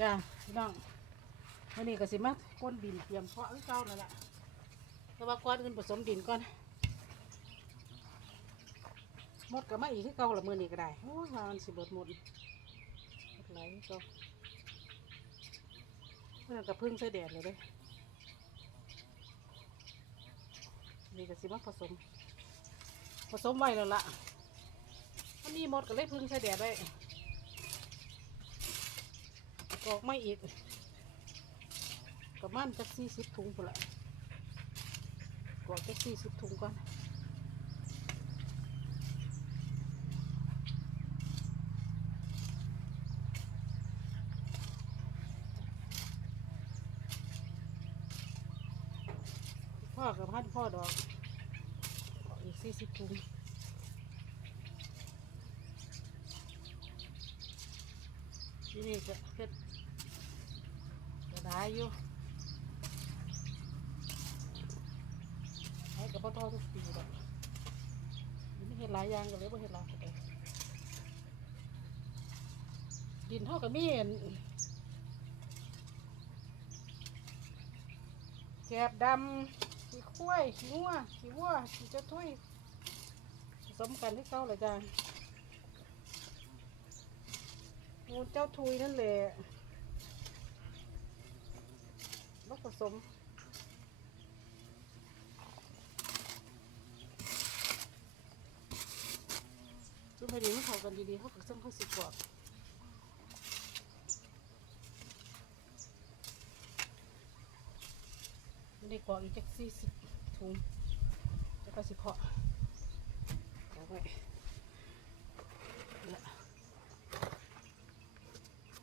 จ้าพี่น้องวันนี้ก็สิมาก้นดินเตรียมเพาะคือเก่านั่นแหละแต่ว่าก้อนอื่นผสมดินก่อนหมดก็มาอีกคือเก่าละมือนี้ก็ได้โอ้ยว่ามันสิบดหมดหมดไหลายก่าเพื่อนกับพึ่งใส่แดดเลยเด้นี่ก็สิมาผสม ผสมไว้แล้วล่ะวันนี้หมดก็เลยพึ่งใส่แดดไว้ กอกไม่อีกประมาณจักสี่สิบถุงพอละกอกจักสี่สิบถุงก่อนพ่อกับพันพ่อดอกอีกสี่สิบถุงที่นี่จะเฮ็ด ก็ได้อยู่ให้กับพ่อทอทุกปีแบบไม่เห็นหลายอย่างก็เลยไม่เห็นหลายเลยดินเท่ากับมีอันแกบดำขี้ข้วยขี้งัวขี้วัวขี้เจ้าถ้วยผสมกันให้เข้าเลยจ้างูเจ้าทุยนั่นแหละ ลูก ผสมจุ่มให้ดีไม่เข้ากันดีๆเขาก็ต้องเข้าสิกรอบไม่ได้กรอกอีกจักสี่สิบถุงจะก็สิเพาะเอาไว้เนี่ย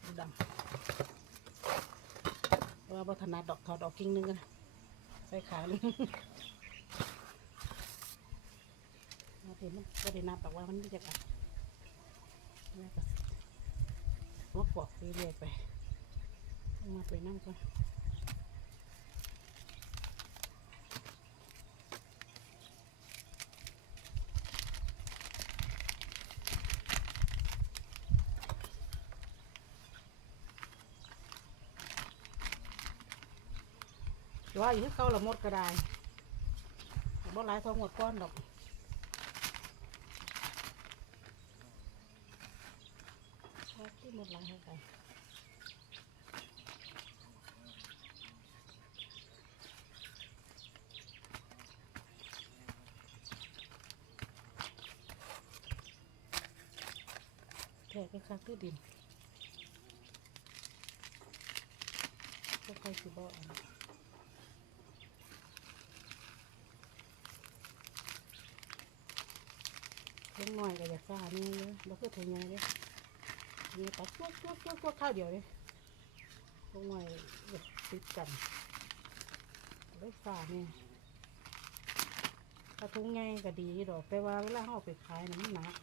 ดูดำ ว่า บัถนัดดอกถอดออกกิ่งหนึงกันใส่ขาเลยมาเดี๋ยวมันก็ได้นับแต่ว่ามันไม่จะกัดแล้วก็มากวอกเรื่อยๆไปมาไปนั่งก่อน ว่าอยู่ที่เขาละหมดก็ได้บ่หลายทองหมดก้อนดอกที่หมดหลายเท่ากันแทกก็คักคือดินก็ค่อยสิบ่อัน เล็ก น้อยก็อยากซ่านี่เลยบ่คือถึงไงเด้นี่ตัดตัวตัวตัวตัวข้าวเดียวเลยเล็กน้อยอยากติดกันเล็กซ่านี่ถ้าทุงไงก็ดีดอกแต่ว่าเวลาเราเอาไปขายน่ะมันหนัก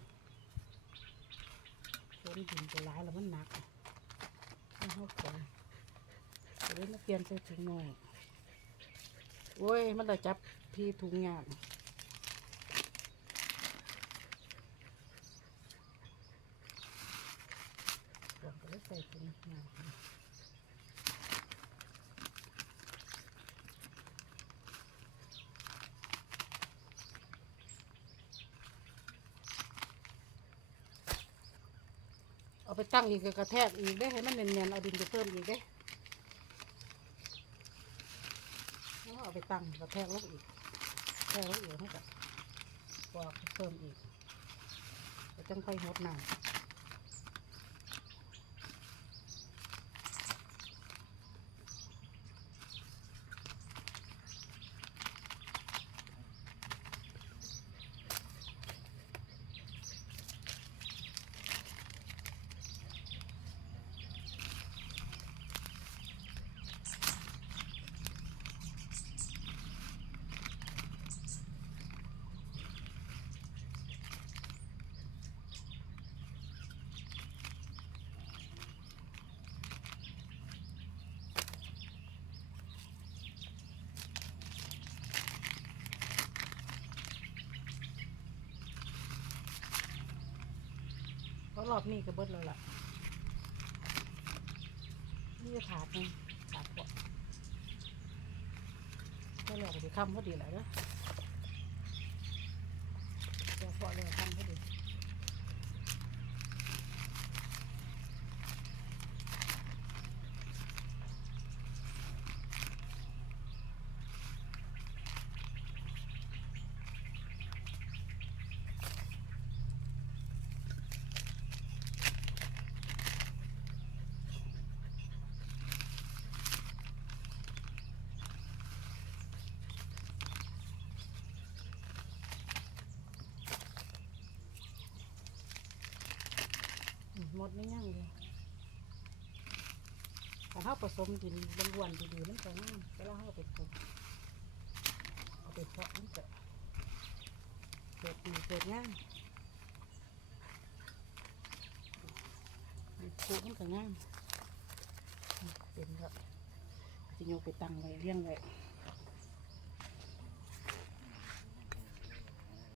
ชนดินไปหลายแล้วมันหนักให้เขาขนก็เลยมาเปลี่ยนใส่ถุงหน้อยโอ้ยมันเลยจับพี่ถุงยาก ผมก็ เอาไปตั้งอีกกระแทกอีกได้ให้มันเนียนๆเอาดินไปเพิ่มอีกได้แล้วเอาไปตั้งกระแทกลงอีกแทกลงอีกให้กับปอกเพิ่มอีกแล้วจังค่อยหดน้ำ รอบนี้ก็เบิดแล้วล่ะจะถาดนึงถาดเพาก็แล้วก็สิคำพอดีแหละเด้อเดี๋ยวพอเลยคำพอดี ไม่ยั่งเลยแต่ถ้าผสมดินล้วนๆดีๆมันจะงามเวลาเราไปปลูกเอาไปเพาะมันจะเกิดดีเกิดง่ายปลูกมันก็ง่ามอืมเป็นแล้วจะโยกไปตั้งไว้เลี้ยงไว้